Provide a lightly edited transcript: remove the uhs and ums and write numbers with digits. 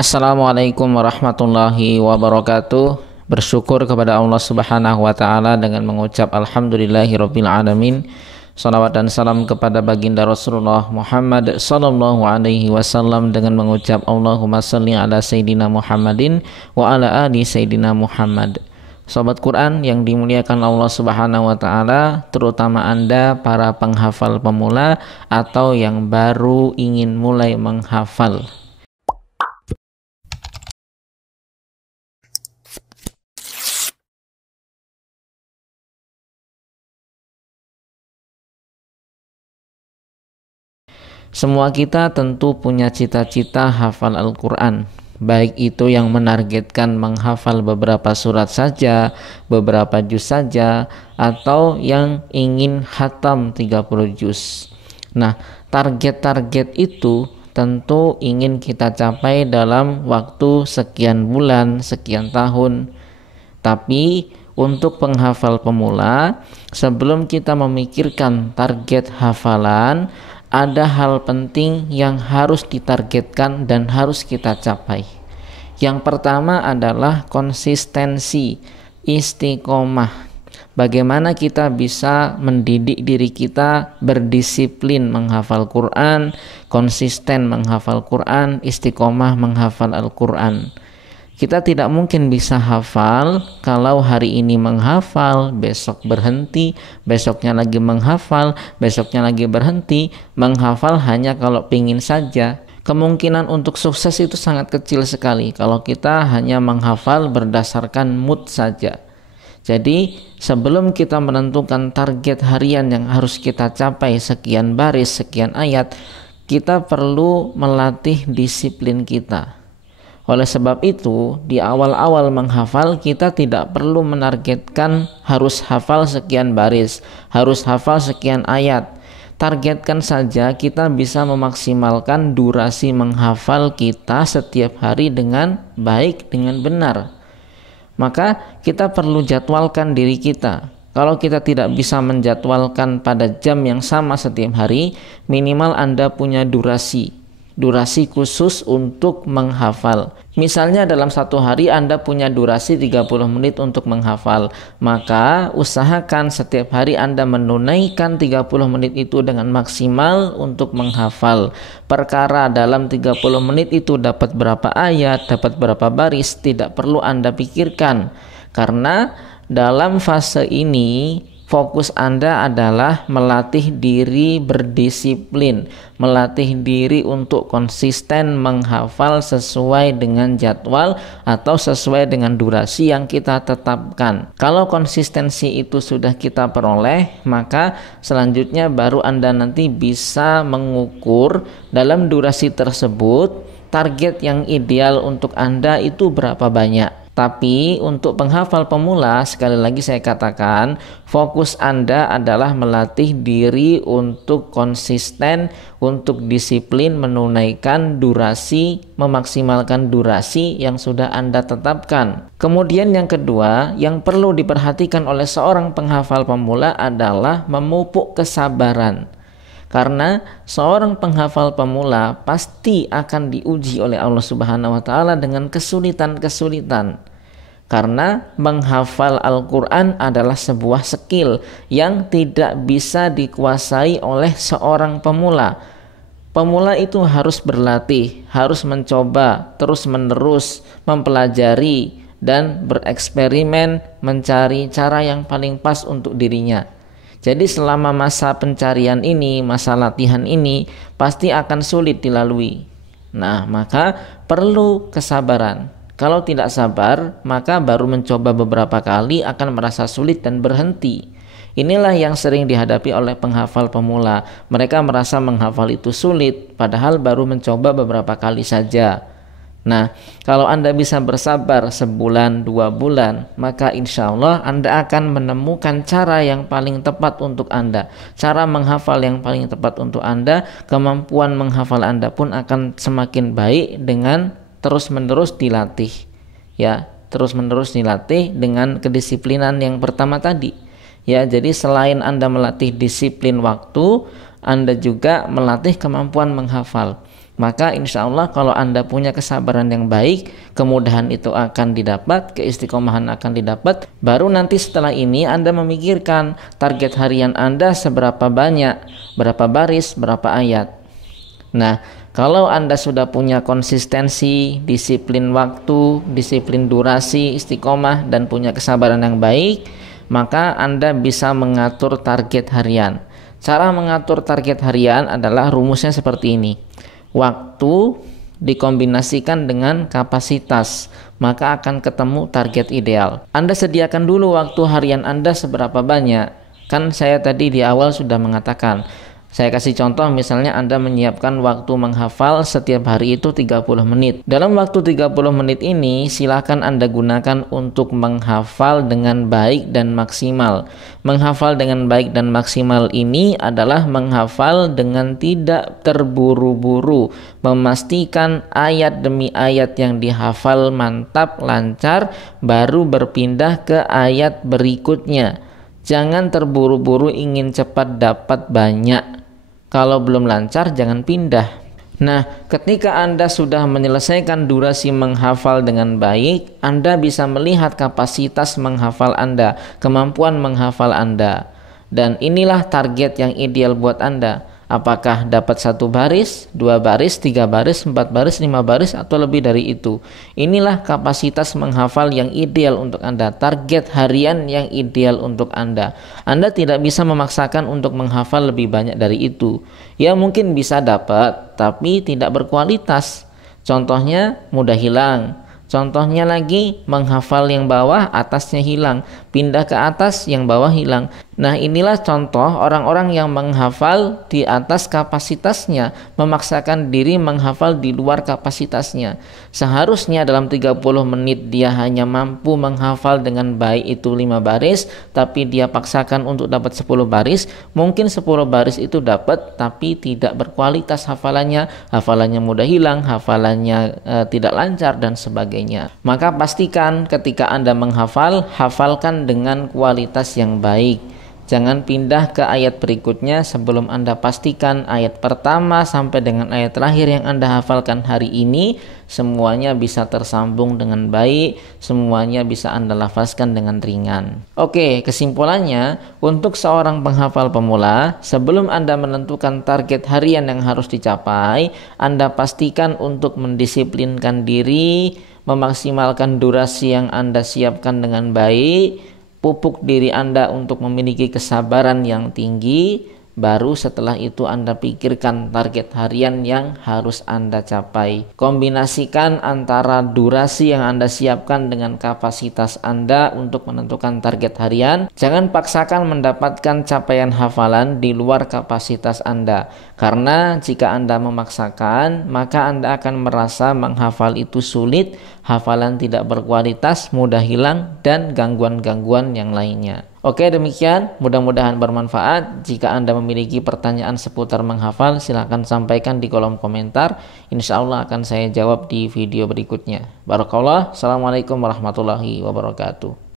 Assalamualaikum warahmatullahi wabarakatuh. Bersyukur kepada Allah Subhanahu wa taala dengan mengucap alhamdulillahirabbil alamin. Salawat dan salam kepada baginda Rasulullah Muhammad sallallahu alaihi wasallam dengan mengucap Allahumma shalli ala sayidina Muhammadin wa ala ali sayidina Muhammad. Sobat Quran yang dimuliakan Allah Subhanahu wa taala, terutama Anda para penghafal pemula atau yang baru ingin mulai menghafal. Semua kita tentu punya cita-cita hafal Al-Quran, baik itu yang menargetkan menghafal beberapa surat saja, beberapa juz saja, atau yang ingin khatam 30 juz. Nah, target-target itu tentu ingin kita capai dalam waktu sekian bulan, sekian tahun. Tapi untuk penghafal pemula, sebelum kita memikirkan target hafalan, ada hal penting yang harus ditargetkan dan harus kita capai. Yang pertama adalah konsistensi, istiqomah. Bagaimana kita bisa mendidik diri kita berdisiplin menghafal Quran, konsisten menghafal Quran, istiqomah menghafal Al-Quran. Kita tidak mungkin bisa hafal kalau hari ini menghafal, besok berhenti, besoknya lagi menghafal, besoknya lagi berhenti. Menghafal hanya kalau pingin saja. Kemungkinan untuk sukses itu sangat kecil sekali kalau kita hanya menghafal berdasarkan mood saja. Jadi sebelum kita menentukan target harian yang harus kita capai sekian baris, sekian ayat, kita perlu melatih disiplin kita. Oleh sebab itu, di awal-awal menghafal kita tidak perlu menargetkan harus hafal sekian baris, harus hafal sekian ayat. Targetkan saja kita bisa memaksimalkan durasi menghafal kita setiap hari dengan baik, dengan benar. Maka kita perlu jadwalkan diri kita. Kalau kita tidak bisa menjadwalkan pada jam yang sama setiap hari, minimal Anda punya durasi khusus untuk menghafal. Misalnya dalam satu hari Anda punya durasi 30 menit untuk menghafal, maka usahakan setiap hari Anda menunaikan 30 menit itu dengan maksimal untuk menghafal. Perkara dalam 30 menit itu dapat berapa ayat, dapat berapa baris, tidak perlu Anda pikirkan. Karena dalam fase ini fokus Anda adalah melatih diri berdisiplin, melatih diri untuk konsisten menghafal sesuai dengan jadwal atau sesuai dengan durasi yang kita tetapkan. Kalau konsistensi itu sudah kita peroleh, maka selanjutnya baru Anda nanti bisa mengukur dalam durasi tersebut target yang ideal untuk Anda itu berapa banyak. Tapi untuk penghafal pemula, sekali lagi saya katakan, fokus Anda adalah melatih diri untuk konsisten, untuk disiplin menunaikan durasi, memaksimalkan durasi yang sudah Anda tetapkan. Kemudian yang kedua, yang perlu diperhatikan oleh seorang penghafal pemula adalah memupuk kesabaran. Karena seorang penghafal pemula pasti akan diuji oleh Allah Subhanahu wa taala dengan kesulitan-kesulitan. Karena menghafal Al-Quran adalah sebuah skill yang tidak bisa dikuasai oleh seorang pemula. Pemula itu harus berlatih, harus mencoba terus-menerus mempelajari dan bereksperimen mencari cara yang paling pas untuk dirinya. Jadi selama masa pencarian ini, masa latihan ini pasti akan sulit dilalui. Nah, maka perlu kesabaran. Kalau tidak sabar, maka baru mencoba beberapa kali akan merasa sulit dan berhenti. Inilah yang sering dihadapi oleh penghafal pemula. Mereka merasa menghafal itu sulit, padahal baru mencoba beberapa kali saja. Nah, kalau Anda bisa bersabar sebulan, 2 bulan, maka insya Allah Anda akan menemukan cara yang paling tepat untuk Anda. Cara menghafal yang paling tepat untuk Anda, kemampuan menghafal Anda pun akan semakin baik dengan terus-menerus dilatih. Ya, terus-menerus dilatih dengan kedisiplinan yang pertama tadi. Ya, jadi selain Anda melatih disiplin waktu, Anda juga melatih kemampuan menghafal. Maka insya Allah kalau Anda punya kesabaran yang baik, kemudahan itu akan didapat, keistiqomahan akan didapat. Baru nanti setelah ini Anda memikirkan target harian Anda seberapa banyak, berapa baris, berapa ayat. Nah, kalau Anda sudah punya konsistensi, disiplin waktu, disiplin durasi, istiqomah, dan punya kesabaran yang baik, maka Anda bisa mengatur target harian. Cara mengatur target harian adalah rumusnya seperti ini. Waktu dikombinasikan dengan kapasitas, maka akan ketemu target ideal. Anda sediakan dulu waktu harian Anda seberapa banyak. Kan saya tadi di awal sudah mengatakan, saya kasih contoh, misalnya Anda menyiapkan waktu menghafal setiap hari itu 30 menit. Dalam waktu 30 menit ini silakan Anda gunakan untuk menghafal dengan baik dan maksimal. Menghafal dengan baik dan maksimal ini adalah menghafal dengan tidak terburu-buru, memastikan ayat demi ayat yang dihafal mantap, lancar, baru berpindah ke ayat berikutnya. Jangan terburu-buru ingin cepat dapat banyak. Kalau belum lancar jangan pindah. Nah, ketika Anda sudah menyelesaikan durasi menghafal dengan baik, Anda bisa melihat kapasitas menghafal Anda, kemampuan menghafal Anda. Dan inilah target yang ideal buat Anda. Apakah dapat 1 baris, 2 baris, 3 baris, 4 baris, 5 baris, atau lebih dari itu. Inilah kapasitas menghafal yang ideal untuk Anda, target harian yang ideal untuk Anda. Anda tidak bisa memaksakan untuk menghafal lebih banyak dari itu. Ya mungkin bisa dapat, tapi tidak berkualitas. Contohnya mudah hilang. Contohnya lagi menghafal yang bawah, atasnya hilang. Pindah ke atas, yang bawah hilang. Nah, inilah contoh orang-orang yang menghafal di atas kapasitasnya, memaksakan diri menghafal di luar kapasitasnya. Seharusnya dalam 30 menit dia hanya mampu menghafal dengan baik itu 5 baris, tapi dia paksakan untuk dapat 10 baris. Mungkin 10 baris itu dapat, tapi tidak berkualitas hafalannya. Hafalannya mudah hilang, hafalannya tidak lancar, dan sebagainya. Maka pastikan ketika Anda menghafal, hafalkan dengan kualitas yang baik. Jangan pindah ke ayat berikutnya sebelum Anda pastikan ayat pertama sampai dengan ayat terakhir yang Anda hafalkan hari ini semuanya bisa tersambung dengan baik, semuanya bisa Anda lafazkan dengan ringan. Oke, kesimpulannya, untuk seorang penghafal pemula, sebelum Anda menentukan target harian yang harus dicapai, Anda pastikan untuk mendisiplinkan diri, memaksimalkan durasi yang Anda siapkan dengan baik, pupuk diri Anda untuk memiliki kesabaran yang tinggi, baru setelah itu Anda pikirkan target harian yang harus Anda capai. Kombinasikan antara durasi yang Anda siapkan dengan kapasitas Anda untuk menentukan target harian. Jangan paksakan mendapatkan capaian hafalan di luar kapasitas Anda, karena jika Anda memaksakan, maka Anda akan merasa menghafal itu sulit, hafalan tidak berkualitas, mudah hilang, dan gangguan-gangguan yang lainnya. Oke, demikian, mudah-mudahan bermanfaat. Jika Anda memiliki pertanyaan seputar menghafal, silahkan sampaikan di kolom komentar. Insya Allah akan saya jawab di video berikutnya. Barakallah. Assalamualaikum warahmatullahi wabarakatuh.